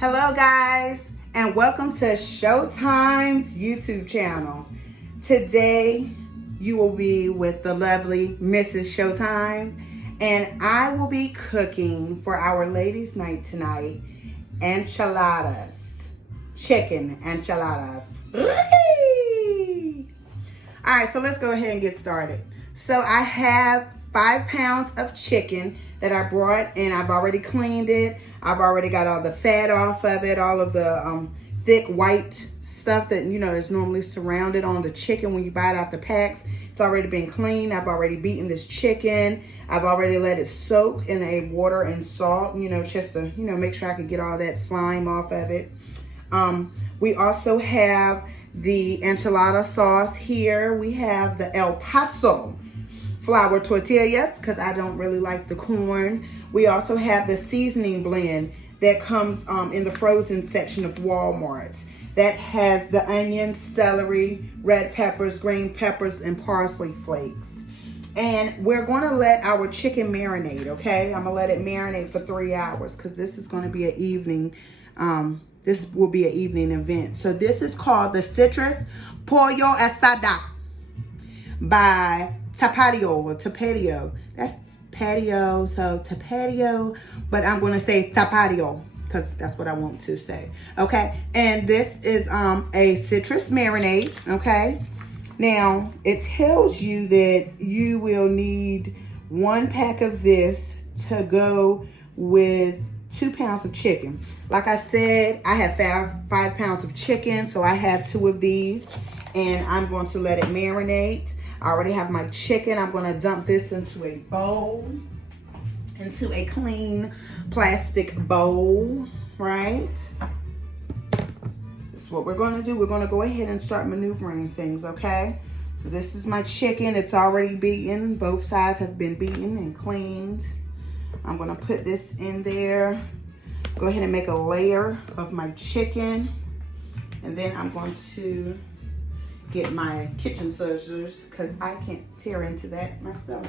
Hello guys, and welcome to Showtime's YouTube channel. Today you will be with the lovely Mrs. Showtime, and I will be cooking for our ladies' night tonight enchiladas, chicken enchiladas. All right, so let's go ahead and get started. So I have 5 pounds of chicken that I brought, and I've already cleaned it. I've already got all the fat off of it, all of the thick white stuff that, you know, is normally surrounded on the chicken when you buy it out the packs. It's already been cleaned. I've already beaten this chicken. I've already let it soak in a water and salt, you know, just to, you know, make sure I can get all that slime off of it. We also have the enchilada sauce here. We have the El Paso flour tortillas because I don't really like the corn. We also have the seasoning blend that comes in the frozen section of Walmart. That has the onions, celery, red peppers, green peppers, and parsley flakes. And we're going to let our chicken marinate, okay? I'm going to let it marinate for 3 hours because this is going to be an evening, this will be an evening event. So this is called the Citrus Pollo Asada by Tapadio. That's patio, so Tapadio, but I'm going to say Tapadio because that's what I want to say. Okay, and this is a citrus marinade. Okay, now it tells you that you will need 1 pack of this to go with 2 pounds of chicken. Like I said, I have 5 pounds of chicken, so I have 2 of these, and I'm going to let it marinate. I already have my chicken. I'm going to dump this into a bowl, into a clean plastic bowl, right? This is what we're going to do. We're going to go ahead and start maneuvering things, okay? So this is my chicken. It's already beaten. Both sides have been beaten and cleaned. I'm going to put this in there. Go ahead and make a layer of my chicken. And then I'm going to get my kitchen scissors because I can't tear into that myself.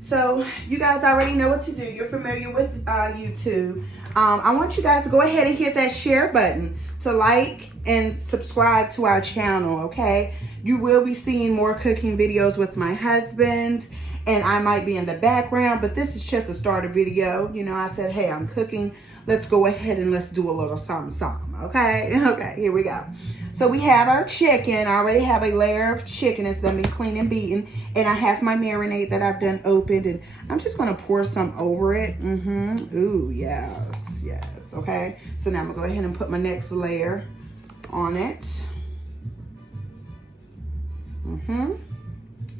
So you guys already know what to do. You're familiar with YouTube. I want you guys to go ahead and hit that share button to like and subscribe to our channel, okay? You will be seeing more cooking videos with my husband, and I might be in the background, but this is just a starter video. You know, I said, hey, I'm cooking. Let's go ahead and let's do a little something, okay? Okay, here we go. So we have our chicken. I already have a layer of chicken. It's done been clean and beaten. And I have my marinade that I've done opened, and I'm just gonna pour some over it. Ooh, yes, yes, okay? So now I'm gonna go ahead and put my next layer on it.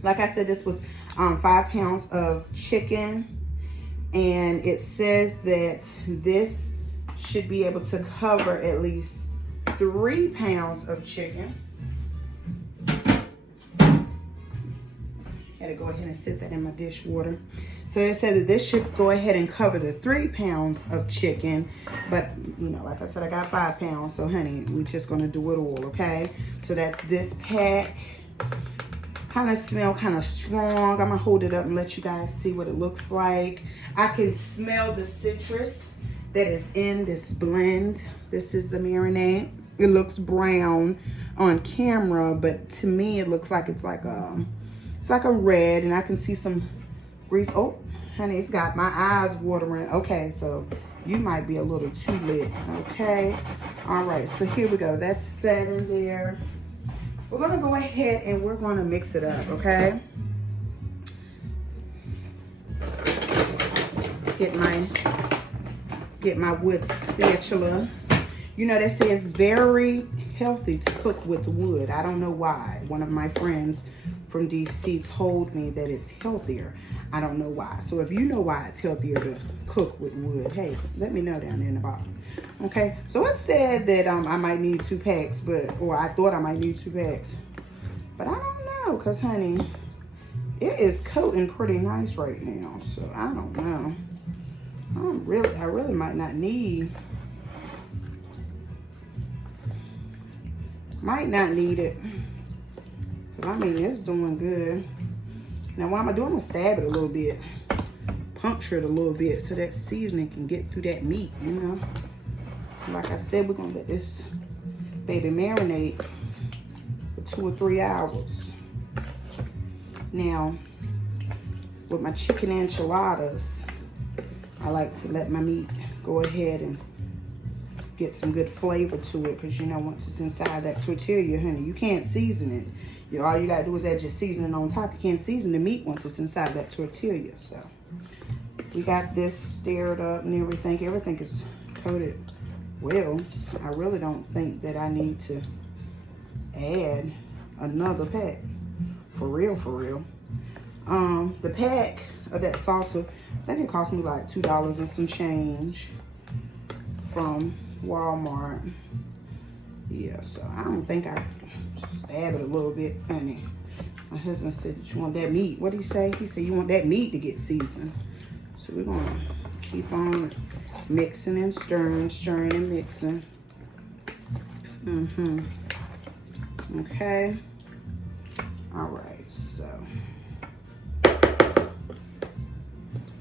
Like I said, this was 5 pounds of chicken, and it says that this should be able to cover at least 3 pounds of chicken. Had to go ahead and sit that in my dishwater. So it said that this should go ahead and cover the 3 pounds of chicken, but you know, like I said, I got 5 pounds, so honey, we're just gonna do it all, okay? So that's this pack. Kind of smell kind of strong. I'm gonna hold it up and let you guys see what it looks like. I can smell the citrus that is in this blend. This is the marinade. It looks brown on camera, but to me it looks like it's like a red, and I can see some grease. Oh, honey, it's got my eyes watering. Okay, so you might be a little too lit. Okay, all right, so here we go. That's that in there. We're gonna go ahead and we're gonna mix it up, okay? Get my wood spatula. You know, they say it's very healthy to cook with wood. I don't know why. One of my friends from DC told me that it's healthier. I don't know why. So if you know why it's healthier to cook with wood, hey, let me know down there in the bottom. Okay, so it said that I might need 2 packs, or I thought I might need 2 packs. But I don't know, because honey, it is coating pretty nice right now. So I don't know. I really might not need. Might not need it. I mean, it's doing good. Now what I'm gonna do, I'm gonna stab it a little bit. puncture it a little bit so that seasoning can get through that meat, you know. Like I said, we're gonna let this baby marinate for 2 or 3 hours. Now, with my chicken enchiladas, I like to let my meat go ahead and get some good flavor to it, because you know, once it's inside that tortilla, honey, you can't season it. All you gotta do is add your seasoning on top. You can't season the meat once it's inside that tortilla. So we got this stirred up and everything. Everything is coated well. I really don't think that I need to add another pack. For real, for real. The pack of that salsa, I think it cost me like $2 and some change from Walmart. Yeah, so I don't think I just add it a little bit, honey. My husband said that you want that meat. What did he say? He said you want that meat to get seasoned. So we're gonna keep on mixing and stirring and mixing. Okay. All right, so.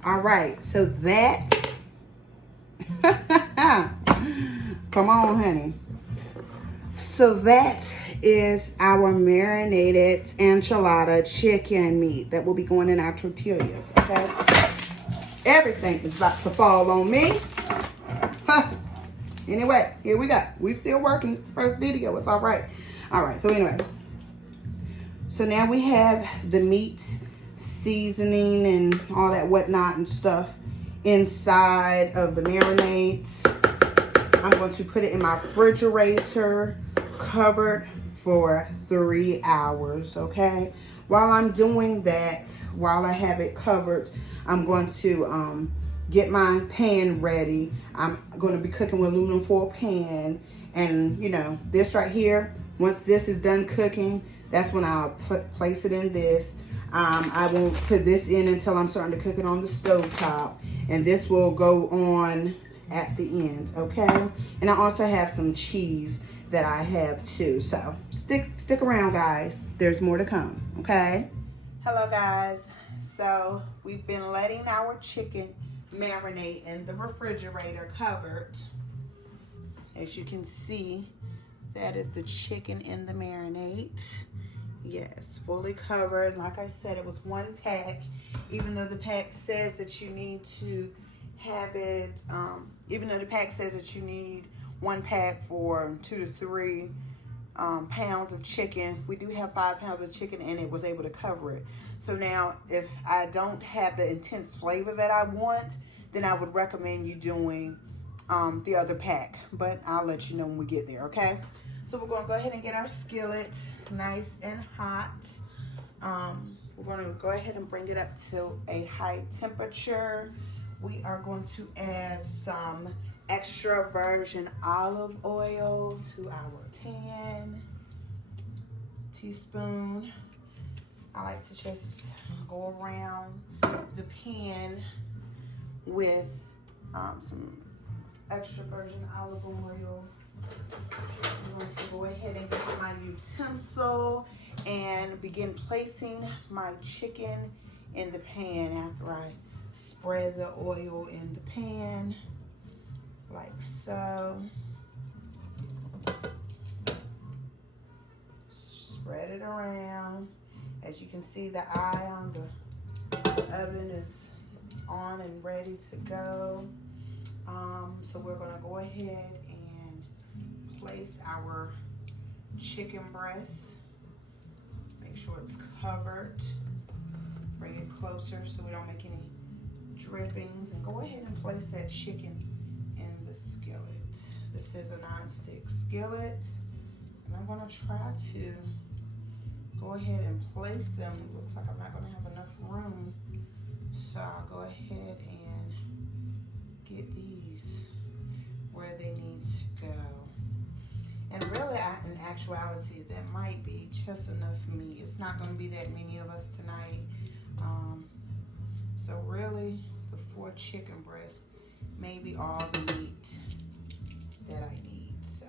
All right, so that. Come on, honey. So that is our marinated enchilada chicken meat that will be going in our tortillas, okay? Everything is about to fall on me. Huh. Anyway, here we go. We still working. It's the first video. It's all right. All right, so anyway. So now we have the meat seasoning and all that whatnot and stuff inside of the marinade. I'm going to put it in my refrigerator, covered for 3 hours, okay? While I'm doing that, while I have it covered, I'm going to get my pan ready. I'm going to be cooking with aluminum foil pan, and you know, this right here, once this is done cooking, that's when I'll place it in this. I won't put this in until I'm starting to cook it on the stove top, and this will go on at the end, okay? And I also have some cheese that I have too, so stick around, guys. There's more to come, okay? Hello, guys. So we've been letting our chicken marinate in the refrigerator, covered. As you can see, that is the chicken in the marinade. Yes, fully covered. Like I said, it was 1 pack, even though the pack says that you need to have it, even though the pack says that you need 1 pack for 2 to 3 pounds of chicken. We do have 5 pounds of chicken, and it was able to cover it. So now, if I don't have the intense flavor that I want, then I would recommend you doing the other pack. But I'll let you know when we get there, okay? So we're going to go ahead and get our skillet nice and hot. We're going to go ahead and bring it up to a high temperature. We are going to add some extra virgin olive oil to our pan. Teaspoon. I like to just go around the pan with some extra virgin olive oil. I'm going to go ahead and get my utensil and begin placing my chicken in the pan after I spread the oil in the pan, like so. Spread it around. As you can see, the eye on the oven is on and ready to go. So we're gonna go ahead and place our chicken breast. Make sure it's covered. Bring it closer so we don't make any drippings, and go ahead and place that chicken in the skillet. This is a non-stick skillet, and I'm gonna try to go ahead and place them. It looks like I'm not gonna have enough room, so I'll go ahead and get these where they need to go. And really, in actuality, that might be just enough meat. It's not gonna be that many of us tonight. So really, the 4 chicken breasts may be all the meat that I need. So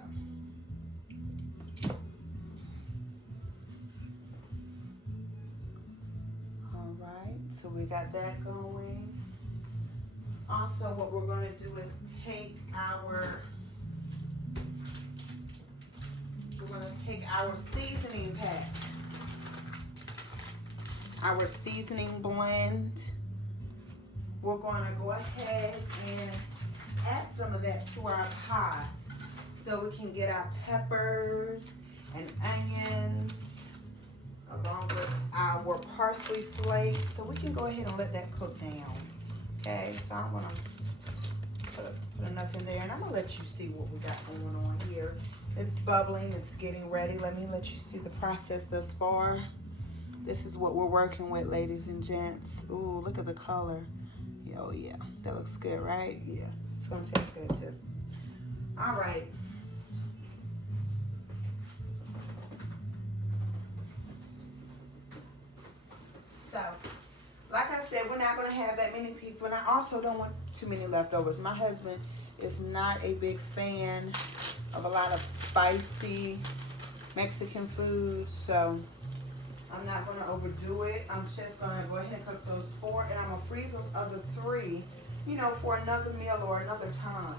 all right, so we got that going. Also, what we're going to do is take our seasoning pack, our seasoning blend. We're going to go ahead and add some of that to our pot so we can get our peppers and onions along with our parsley flakes, so we can go ahead and let that cook down. Okay, so I'm gonna put enough in there, and I'm gonna let you see what we got going on here. It's bubbling, it's getting ready. Let me let you see the process thus far. This is what we're working with, ladies and gents. Ooh, look at the color. Oh yeah, that looks good, right? Yeah, it's gonna taste good too. All right. So, like I said, we're not gonna have that many people, and I also don't want too many leftovers. My husband is not a big fan of a lot of spicy Mexican food, so I'm not gonna overdo it. I'm just gonna go ahead and cook those 4, and I'm gonna freeze those other 3, you know, for another meal or another time.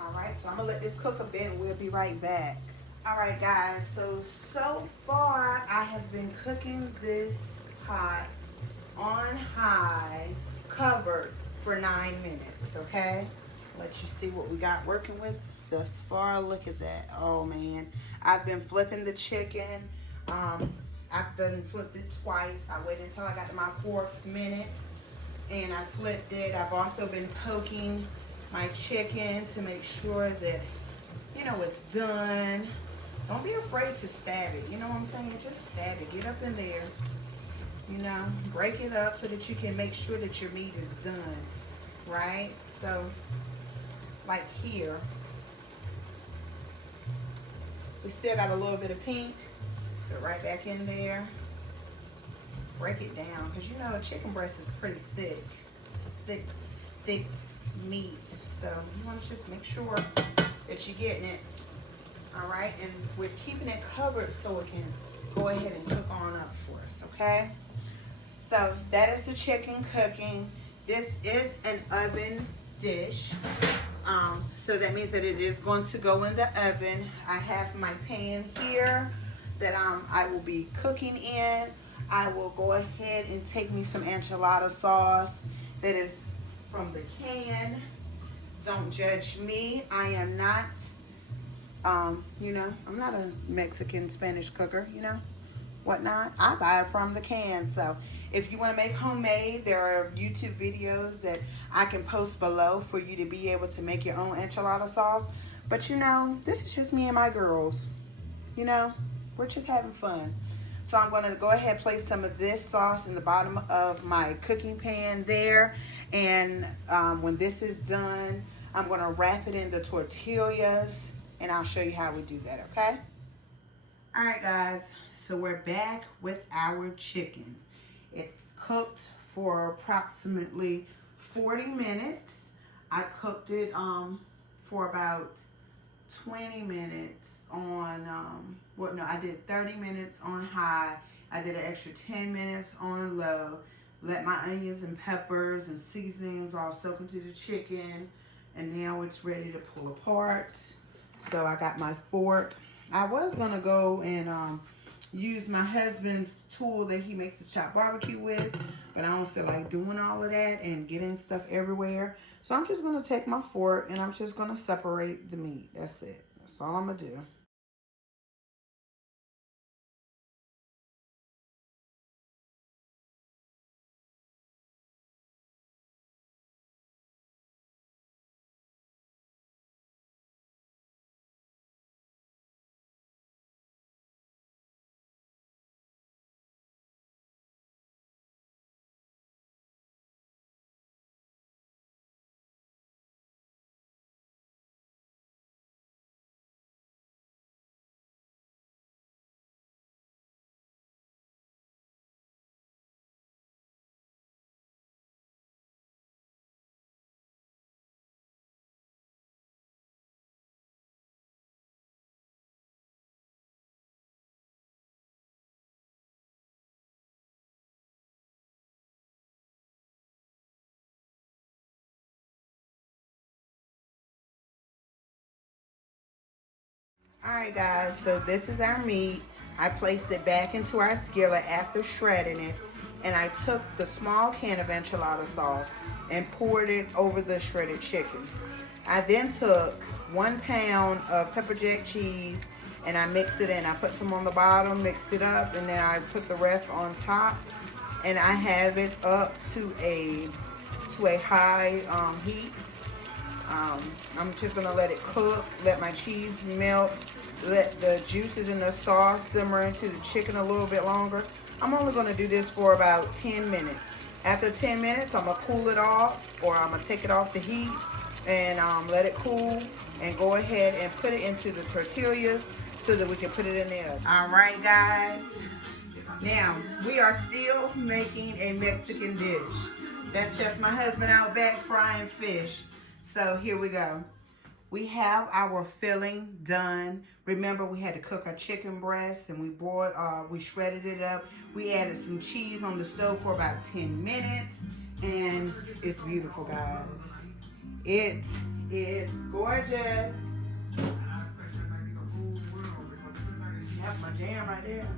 All right, so I'm gonna let this cook a bit and we'll be right back. All right, guys, so far I have been cooking this pot on high, covered for 9 minutes, okay? Let you see what we got working with thus far. Look at that. Oh man, I've been flipping the chicken. I've done flipped it twice. I waited until I got to my 4th minute and I flipped it. I've also been poking my chicken to make sure that, you know, it's done. Don't be afraid to stab it. You know what I'm saying? Just stab it. Get up in there. You know, break it up so that you can make sure that your meat is done. Right? So, like here, we still got a little bit of pink. Put it right back in there. Break it down, because you know a chicken breast is pretty thick. It's a thick meat. So you want to just make sure that you're getting it. All right, and we're keeping it covered so it can go ahead and cook on up for us. Okay. So that is the chicken cooking. This is an oven dish. So that means that it is going to go in the oven. I have my pan here that I will be cooking in. I will go ahead and take me some enchilada sauce that is from the can. Don't judge me. I am not, you know, I'm not a Mexican Spanish cooker, you know, whatnot. I buy it from the can. So if you want to make homemade, there are YouTube videos that I can post below for you to be able to make your own enchilada sauce. But you know, this is just me and my girls. You know, we're just having fun. So I'm going to go ahead and place some of this sauce in the bottom of my cooking pan there. And when this is done, I'm going to wrap it in the tortillas, and I'll show you how we do that, okay? All right, guys, so we're back with our chicken. It cooked for approximately 40 minutes. I cooked it for about 20 minutes on, I did 30 minutes on high. I did an extra 10 minutes on low. Let my onions and peppers and seasonings all soak into the chicken. And now it's ready to pull apart. So I got my fork. I was gonna go and use my husband's tool that he makes his chopped barbecue with, but I don't feel like doing all of that and getting stuff everywhere. So I'm just gonna take my fork and I'm just gonna separate the meat. That's it. That's all I'm gonna do. Alright guys, so this is our meat. I placed it back into our skillet after shredding it, and I took the small can of enchilada sauce and poured it over the shredded chicken. I then took 1 pound of pepper jack cheese and I mixed it in. I put some on the bottom, mixed it up, and then I put the rest on top, and I have it up to a high heat. I'm just gonna let it cook, let my cheese melt, let the juices in the sauce simmer into the chicken a little bit longer. I'm only gonna do this for about 10 minutes. After 10 minutes, I'm gonna cool it off, or I'm gonna take it off the heat and let it cool, and go ahead and put it into the tortillas so that we can put it in there. All right, guys. Now, we are still making a Mexican dish. That's just my husband out back frying fish. So here we go. We have our filling done. Remember, we had to cook our chicken breast, and we shredded it up. We added some cheese on the stove for about 10 minutes, and it's beautiful, guys. It is gorgeous. That's my jam right there.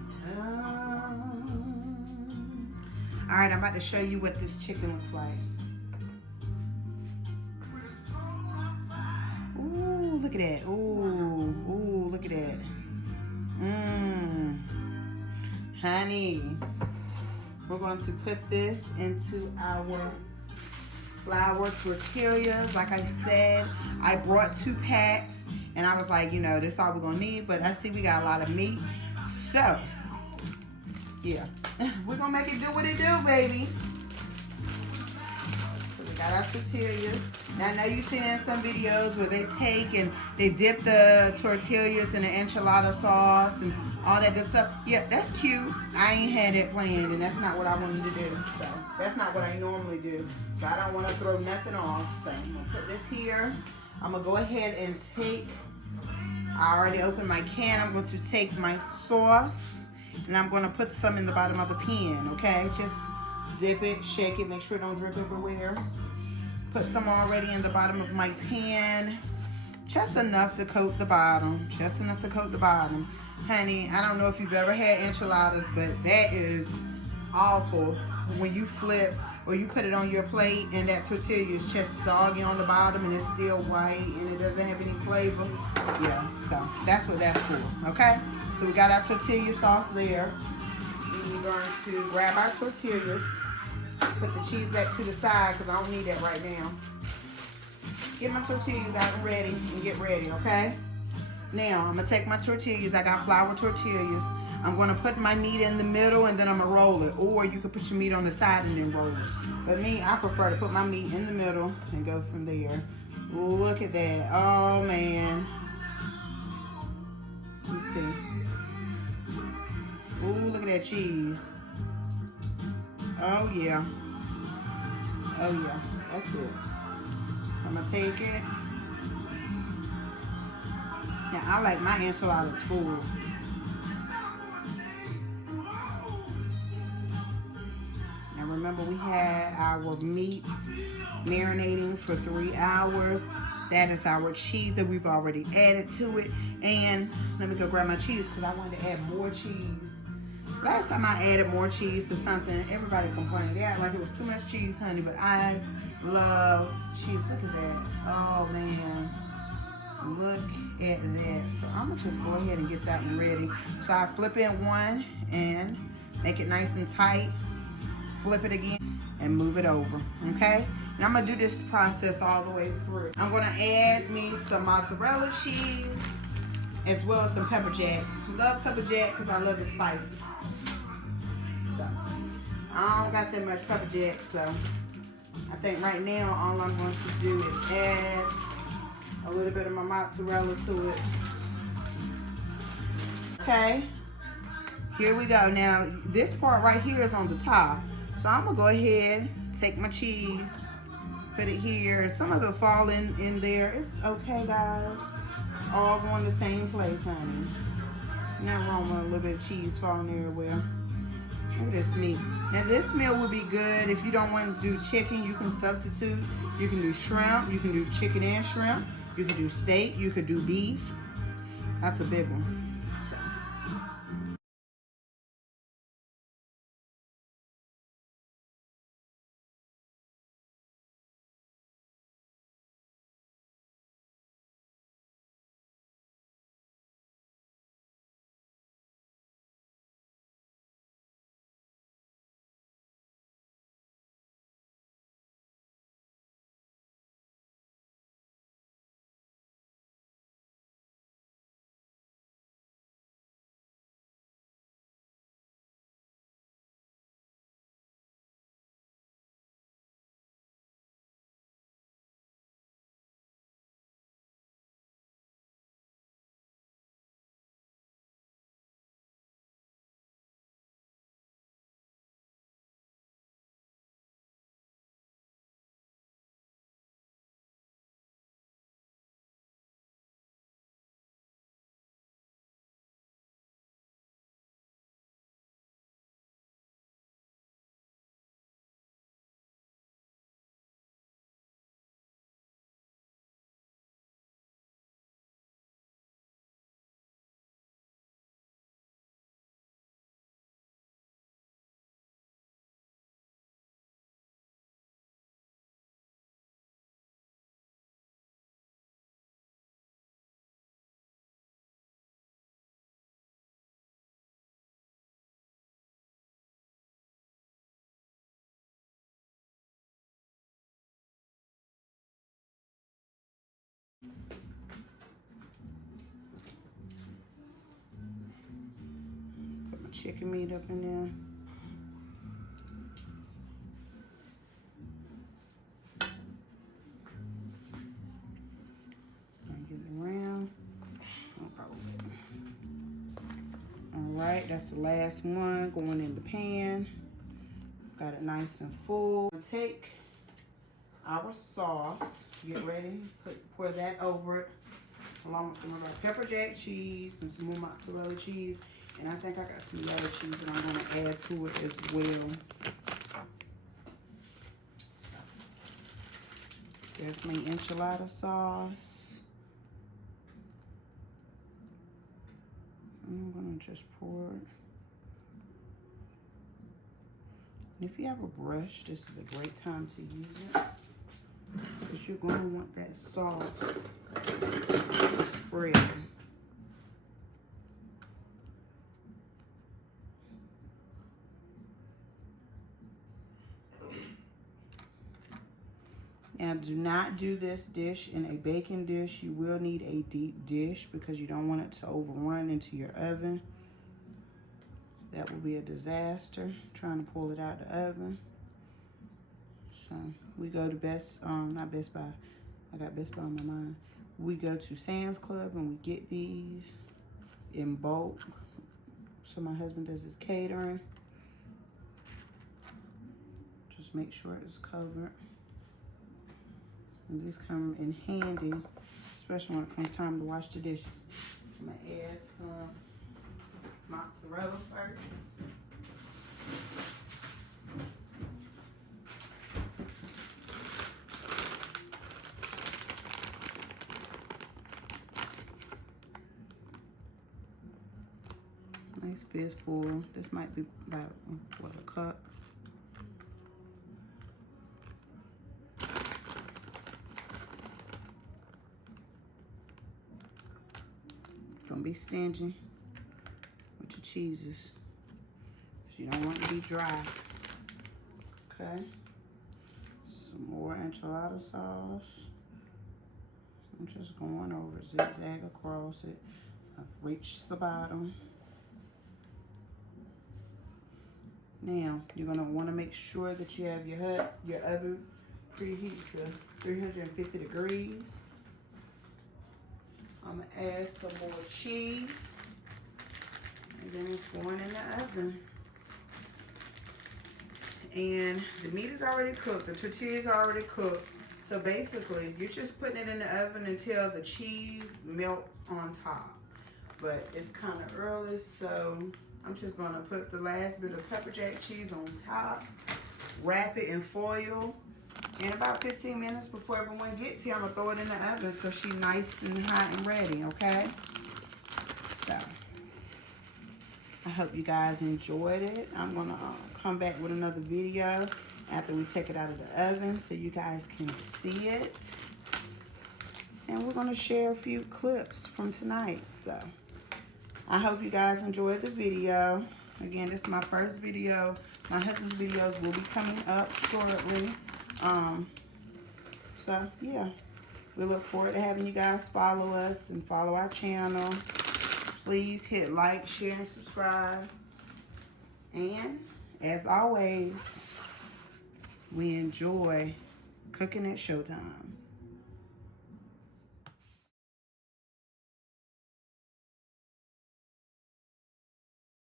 All right, I'm about to show you what this chicken looks like. Ooh, look at that. Ooh, look at that. Honey, we're going to put this into our flour tortillas. Like I said, I brought 2 packs, and I was like, you know, this is all we're gonna need, but I see we got a lot of meat. So, yeah, we're gonna make it do what it do, baby. So we got our tortillas. Now, I know you've seen in some videos where they take and they dip the tortillas in the enchilada sauce and all that good stuff. Yeah, that's cute. I ain't had it planned, and that's not what I wanted to do. So that's not what I normally do. So I don't want to throw nothing off. So I'm gonna put this here. I'm gonna go ahead and take, I already opened my can. I'm going to take my sauce, and I'm gonna put some in the bottom of the pan, okay? Just zip it, shake it, make sure it don't drip everywhere. Put some already in the bottom of my pan. Just enough to coat the bottom. Just enough to coat the bottom. Honey, I don't know if you've ever had enchiladas, but that is awful when you flip or you put it on your plate and that tortilla is just soggy on the bottom and it's still white and it doesn't have any flavor. Yeah, so that's what that's for, okay? So we got our tortilla sauce there. We're going to grab our tortillas. Put the cheese back to the side because I don't need that right now. Get my tortillas out and ready and get ready, okay? Now, I'm going to take my tortillas. I got flour tortillas. I'm going to put my meat in the middle and then I'm going to roll it. Or you could put your meat on the side and then roll it. But me, I prefer to put my meat in the middle and go from there. Look at that. Oh, man. Let's see. Ooh, look at that cheese. Oh, yeah. Oh, yeah. That's it. So I'm going to take it. Now, I like my enchiladas full. Now, remember, we had our meat marinating for 3 hours. That is our cheese that we've already added to it. And let me go grab my cheese because I wanted to add more cheese. Last time I added more cheese to something, everybody complained. They act like it was too much cheese, honey, but I love cheese. Look at that. Oh, man. Look at that. So I'm going to just go ahead and get that one ready. So I flip in one and make it nice and tight. Flip it again and move it over, okay? And I'm going to do this process all the way through. I'm going to add me some mozzarella cheese as well as some pepper jack. Love pepper jack because I love it spicy. So I don't got that much pepper jack, so I think right now all I'm going to do is add a little bit of my mozzarella to it. Okay, here we go. Now this part right here is on the top, so I'm gonna go ahead, take my cheese, put it here. Some of it fall in there. It's okay, guys. It's all going the same place, honey. Nothing wrong with a little bit of cheese falling everywhere. Look at this meat. Now this meal would be good if you don't want to do chicken. You can substitute. You can do shrimp. You can do chicken and shrimp. You can do steak. You could do beef. That's a big one. So. Put my chicken meat up in there. Get it around. Alright, that's the last one going in the pan. Got it nice and full. I'm gonna take our sauce. Get ready. Pour that over it. Along with some of our pepper jack cheese and some more mozzarella cheese. And I think I got some yellow cheese that I'm going to add to it as well. So, there's my enchilada sauce. I'm going to just pour it. And if you have a brush, this is a great time to use it. Because you're going to want that sauce to spread. Now, do not do this dish in a baking dish. You will need a deep dish because you don't want it to overrun into your oven. That will be a disaster, trying to pull it out of the oven. So, we go to not Best Buy. I got Best Buy on my mind. We go to Sam's Club and we get these in bulk. So, my husband does his catering. Just make sure it's covered. And these come in handy, especially when it comes time to wash the dishes. I'm gonna add some mozzarella first. Nice fistful. This might be about, what, a cup. Don't be stingy with your cheeses, because you don't want it to be dry. Okay. Some more enchilada sauce. I'm just going over, zigzag across it. I've reached the bottom. Now, you're gonna wanna make sure that you have your oven preheated to 350 degrees. I'm gonna add some more cheese. And then it's going in the oven. And the meat is already cooked, the tortilla is already cooked. So basically, you're just putting it in the oven until the cheese melts on top. But it's kind of early, so I'm just gonna put the last bit of pepper jack cheese on top, wrap it in foil, and about 15 minutes before everyone gets here, I'm gonna throw it in the oven so she's nice and hot and ready, okay? So I hope you guys enjoyed it. I'm gonna come back with another video after we take it out of the oven so you guys can see it. And we're gonna share a few clips from tonight. So I hope you guys enjoyed the video. Again, this is my first video. My husband's videos will be coming up shortly. So yeah, we look forward to having you guys follow us and follow our channel. Please hit like, share, and subscribe. And as always, we enjoy cooking at Showtime.